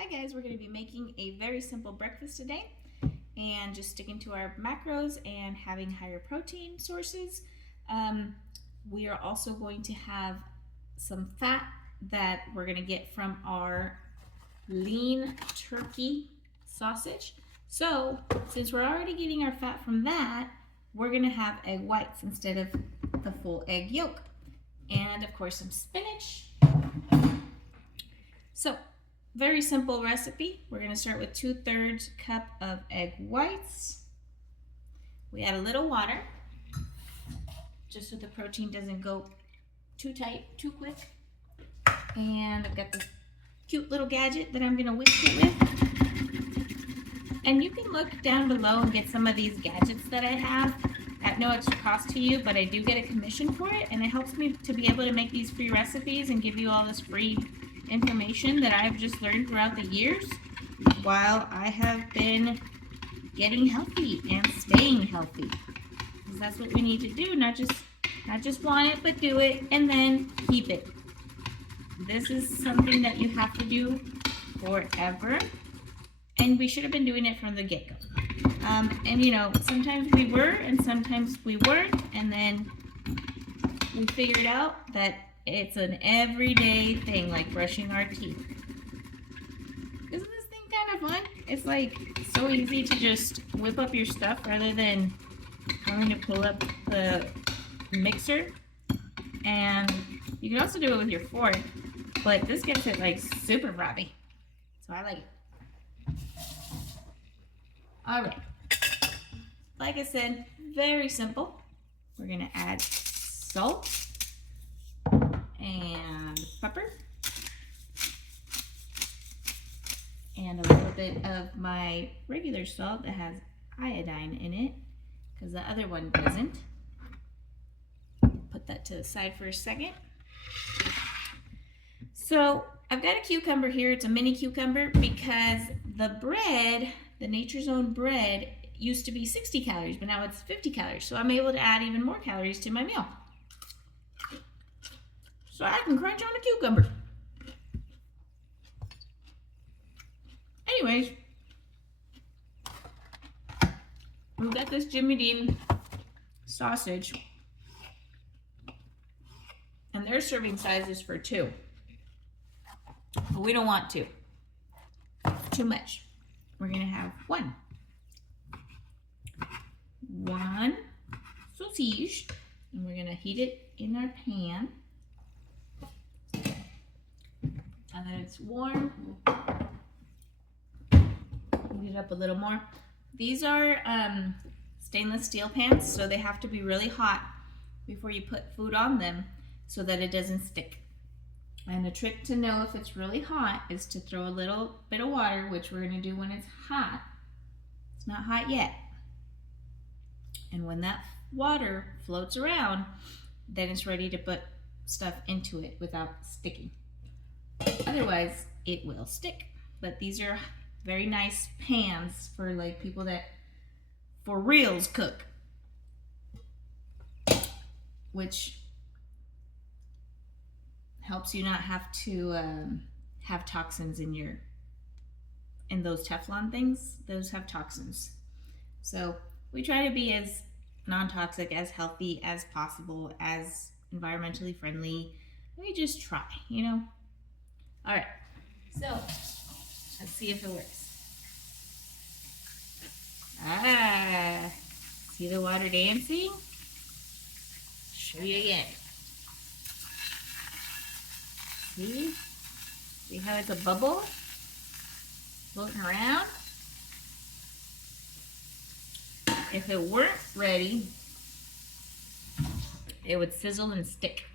Hi guys, we're going to be making a very simple breakfast today and just sticking to our macros and having higher protein sources. We are also going to have some fat that we're going to get from our lean turkey sausage. So since we're already getting our fat from that, we're going to have egg whites instead of the full egg yolk. And of course some spinach. So very simple recipe. We're going to start with 2/3 cup of egg whites. We add a little water just so the protein doesn't go too tight too quick. And I've got this cute little gadget that I'm going to whisk it with. And you can look down below and get some of these gadgets that I have at no extra cost to you, but I do get a commission for it, and it helps me to be able to make these free recipes and give you all this free information that I've just learned throughout the years while I have been getting healthy and staying healthy. Because that's what we need to do, not just want it, but do it and then keep it. This is something that you have to do forever, and we should have been doing it from the get-go. And you know, sometimes we were and sometimes we weren't, and then we figured out that it's an everyday thing, like brushing our teeth. Isn't this thing kind of fun? It's like so easy to just whip up your stuff rather than having to pull up the mixer. And you can also do it with your fork, but this gets it like super frothy. So I like it. All right. Like I said, very simple. We're gonna add salt and pepper and a little bit of my regular salt that has iodine in it because the other one doesn't. Put that to the side for a second. So I've got a cucumber here. It's a mini cucumber because the bread, the Nature's Own bread, used to be 60 calories, but now it's 50 calories. So I'm able to add even more calories to my meal. So I can crunch on a cucumber. Anyways, we've got this Jimmy Dean sausage, and their serving size is for 2. But we don't want 2. Too much. We're gonna have 1. 1 sausage, and we're gonna heat it in our pan. And then it's warm. Heat it up a little more. These are stainless steel pans, so they have to be really hot before you put food on them so that it doesn't stick. And a trick to know if it's really hot is to throw a little bit of water, which we're going to do when it's hot. It's not hot yet. And when that water floats around, then it's ready to put stuff into it without sticking. Otherwise, it will stick. But these are very nice pans for like people that for reals cook, which helps you not have to have toxins in those Teflon things. Those have toxins. So we try to be as non-toxic, as healthy as possible, as environmentally friendly. We just try, you know. All right, so let's see if it works. See the water dancing? Show you again. See how it's a bubble floating around? If it weren't ready, it would sizzle and stick.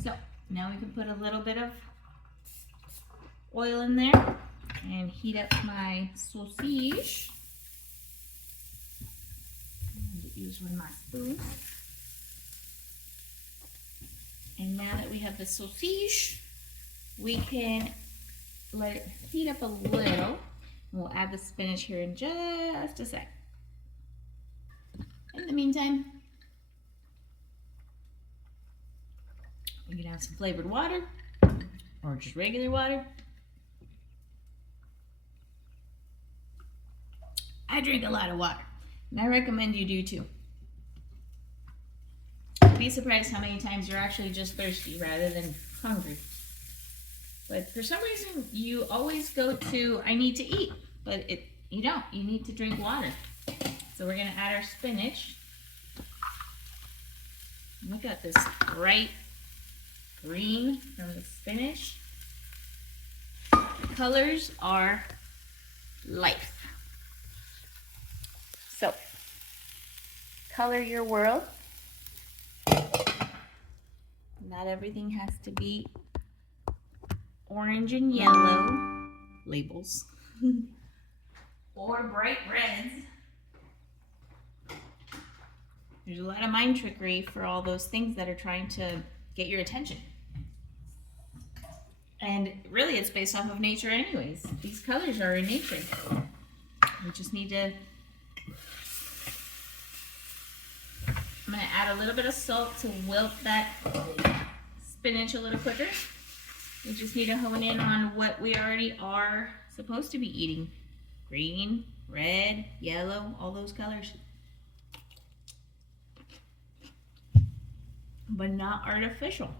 So now we can put a little bit of oil in there and heat up my sausage. I'm going to use one of my spoons. And now that we have the sausage, we can let it heat up a little. We'll add the spinach here in just a sec. In the meantime, you can have some flavored water or just regular water. I drink a lot of water, and I recommend you do too. You'd be surprised how many times you're actually just thirsty rather than hungry. But for some reason, you always go to, I need to eat, but you don't. You need to drink water. So we're gonna add our spinach. Look at this bright green from the spinach. The colors are life. So, color your world. Not everything has to be orange and yellow labels or bright reds. There's a lot of mind trickery for all those things that are trying to get your attention. And really it's based off of nature anyways. These colors are in nature. We just need to, I'm going to add a little bit of salt to wilt that spinach a little quicker. We just need to hone in on what we already are supposed to be eating. Green, red, yellow, all those colors. But not artificial.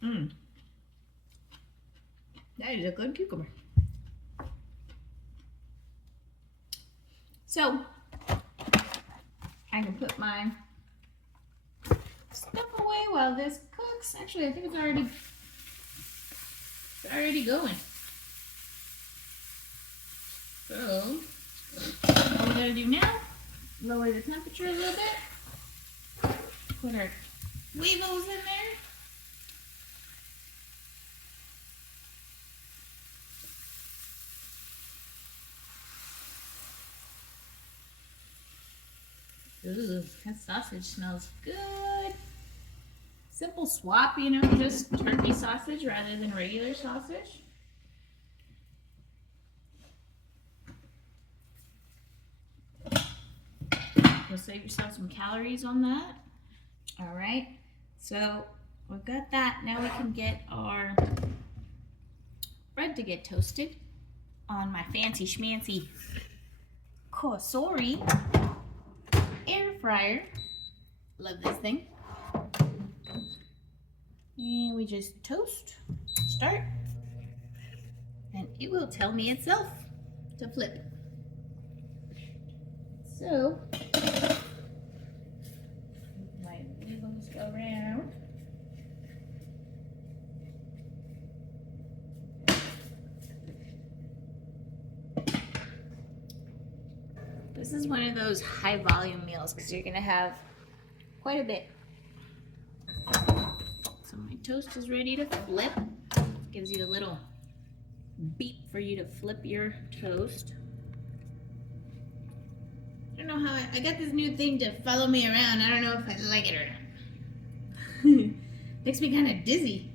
That is a good cucumber. So, I can put my stuff away while this cooks. Actually, I think it's already going. So, all we gotta do now, lower the temperature a little bit. Put our weevils in there. Ooh, that sausage smells good. Simple swap, you know, just turkey sausage rather than regular sausage. You'll save yourself some calories on that. All right, so we've got that. Now we can get our bread to get toasted on my fancy schmancy Calorie air fryer. Love this thing. And we just toast, start, and it will tell me itself to flip. So, my weevils go around. This is one of those high volume meals because you're gonna have quite a bit. So my toast is ready to flip. Gives you a little beep for you to flip your toast. I don't know how I got this new thing to follow me around. I don't know if I like it or not. Makes me kind of dizzy.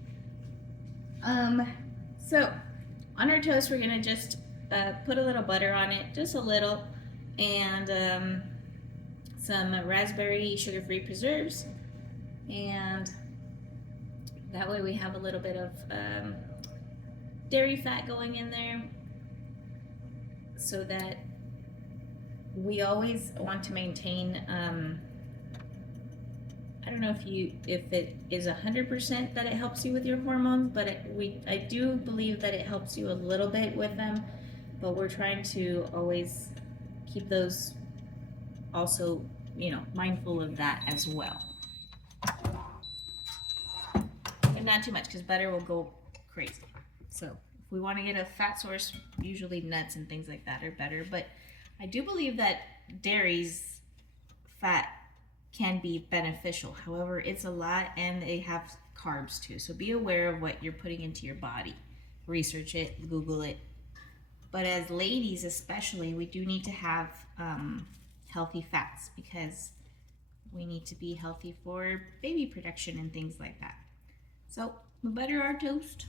So on our toast, we're gonna just put a little butter on it, just a little, and some raspberry sugar-free preserves, and that way we have a little bit of dairy fat going in there, so that we always want to maintain, I don't know if it is 100% that it helps you with your hormones, but I do believe that it helps you a little bit with them, but we're trying to always keep those also, you know, mindful of that as well. But not too much, because butter will go crazy. So if we want to get a fat source, usually nuts and things like that are better, but I do believe that dairy's fat can be beneficial. However, it's a lot and they have carbs too. So be aware of what you're putting into your body. Research it, Google it. But as ladies especially, we do need to have healthy fats because we need to be healthy for baby production and things like that. So we'll butter our toast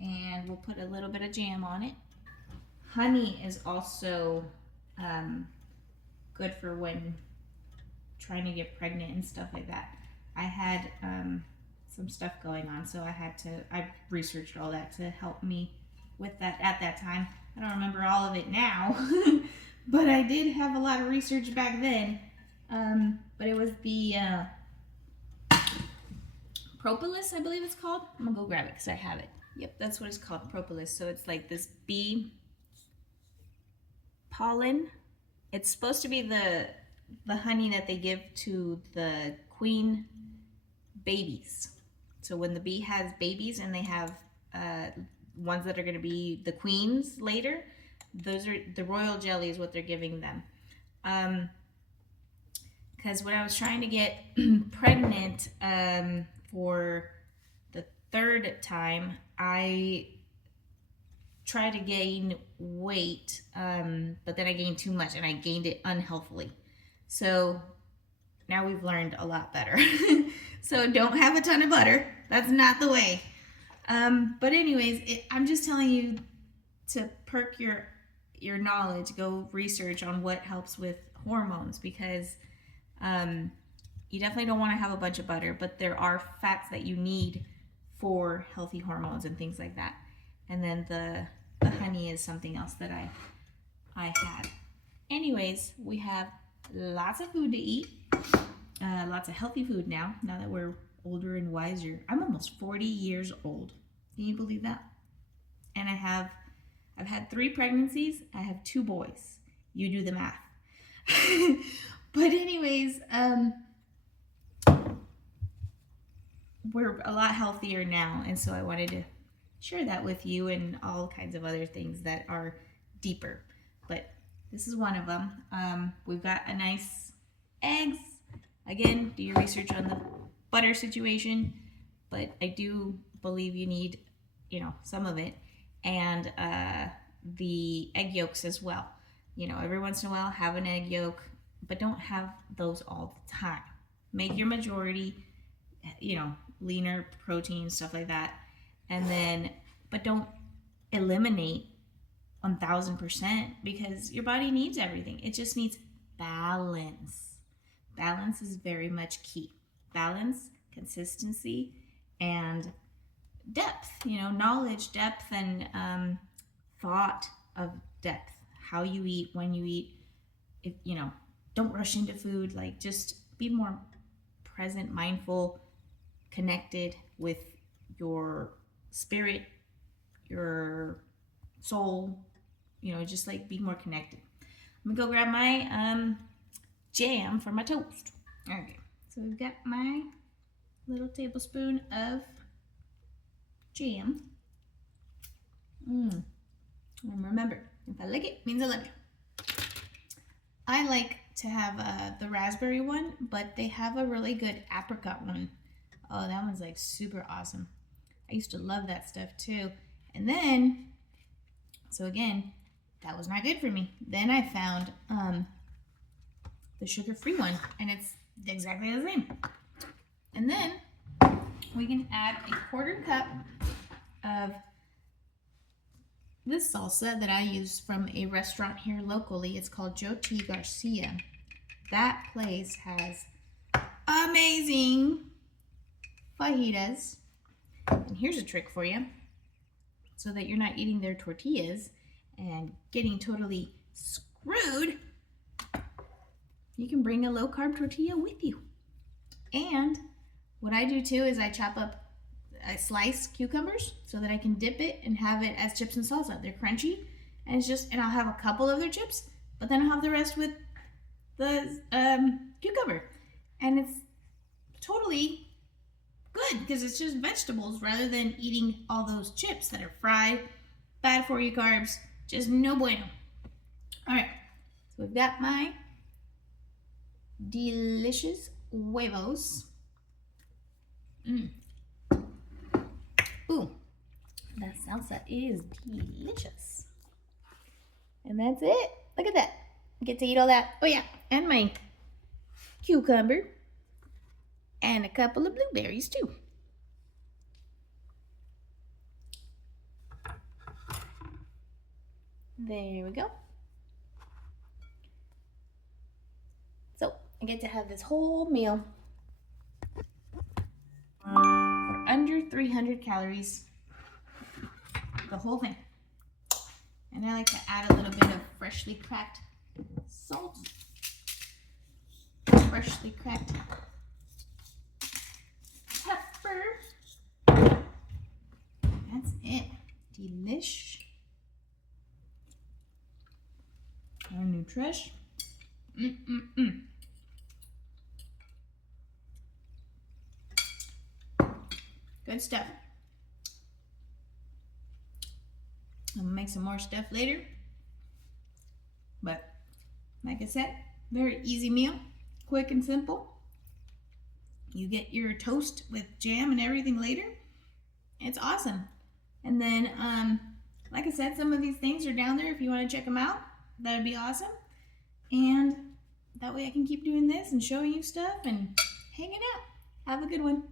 and we'll put a little bit of jam on it. Honey is also good for when trying to get pregnant and stuff like that. I had some stuff going on, so I researched all that to help me with that at that time. I don't remember all of it now, but I did have a lot of research back then. But it was the propolis, I believe it's called. I'm gonna go grab it because I have it. Yep, that's what it's called, propolis. So it's like this bee pollen. It's supposed to be the honey that they give to the queen babies. So when the bee has babies and they have ones that are going to be the queens later, those are the royal jelly is what they're giving them. Because when I was trying to get pregnant for the third time, I tried to gain weight, but then I gained too much and I gained it unhealthily. So now we've learned a lot better. So don't have a ton of butter. That's not the way. But anyways, I'm just telling you to perk your knowledge. Go research on what helps with hormones, because you definitely don't want to have a bunch of butter, but there are fats that you need for healthy hormones and things like that. And then the honey is something else that I had. Anyways, we have lots of food to eat. Lots of healthy food now that we're older and wiser. I'm almost 40 years old. Can you believe that? And I've had 3 pregnancies. I have 2 boys. You do the math. But anyways, we're a lot healthier now, and so I wanted to share that with you, and all kinds of other things that are deeper. But this is one of them. We've got a nice eggs. Again, do your research on the butter situation, but I do believe you need, some of it, and the egg yolks as well. Every once in a while have an egg yolk, but don't have those all the time. Make your majority, leaner protein, stuff like that, and then, but don't eliminate 1000%, because your body needs everything. It just needs balance. Balance is very much key. Balance, consistency, and depth, knowledge, depth, and thought of depth. How you eat, when you eat, if don't rush into food. Like, just be more present, mindful, connected with your spirit, your soul, just like be more connected. I'm gonna go grab my jam for my toast. Okay, so we've got my little tablespoon of jam. And remember, if I like it, means I love you. I like to have the raspberry one, but they have a really good apricot one. Oh, that one's like super awesome. I used to love that stuff too. And then, so again, that was not good for me. Then I found the sugar-free one, and it's exactly the same. And then we can add a 1/4 cup of this salsa that I use from a restaurant here locally. It's called Joe T. Garcia. That place has amazing fajitas. And here's a trick for you, so that you're not eating their tortillas and getting totally screwed. You can bring a low-carb tortilla with you. And what I do too is I slice cucumbers so that I can dip it and have it as chips and salsa. They're crunchy, and and I'll have a couple of their chips, but then I'll have the rest with the cucumber. And it's totally good because it's just vegetables rather than eating all those chips that are fried, bad for you carbs, just no bueno. All right, so we've got my delicious huevos. Ooh, that salsa is delicious. And that's it. Look at that. I get to eat all that. Oh yeah, and my cucumber and a couple of blueberries too. There we go. So I get to have this whole meal for under 300 calories. The whole thing. And I like to add a little bit of freshly cracked salt. Freshly cracked pepper. That's it. Delish. Our Nutrish. Good stuff. I'm gonna make some more stuff later. But like I said, very easy meal, quick and simple. You get your toast with jam and everything later. It's awesome. And then, like I said, some of these things are down there if you want to check them out. That would be awesome. And that way I can keep doing this and showing you stuff and hanging out. Have a good one.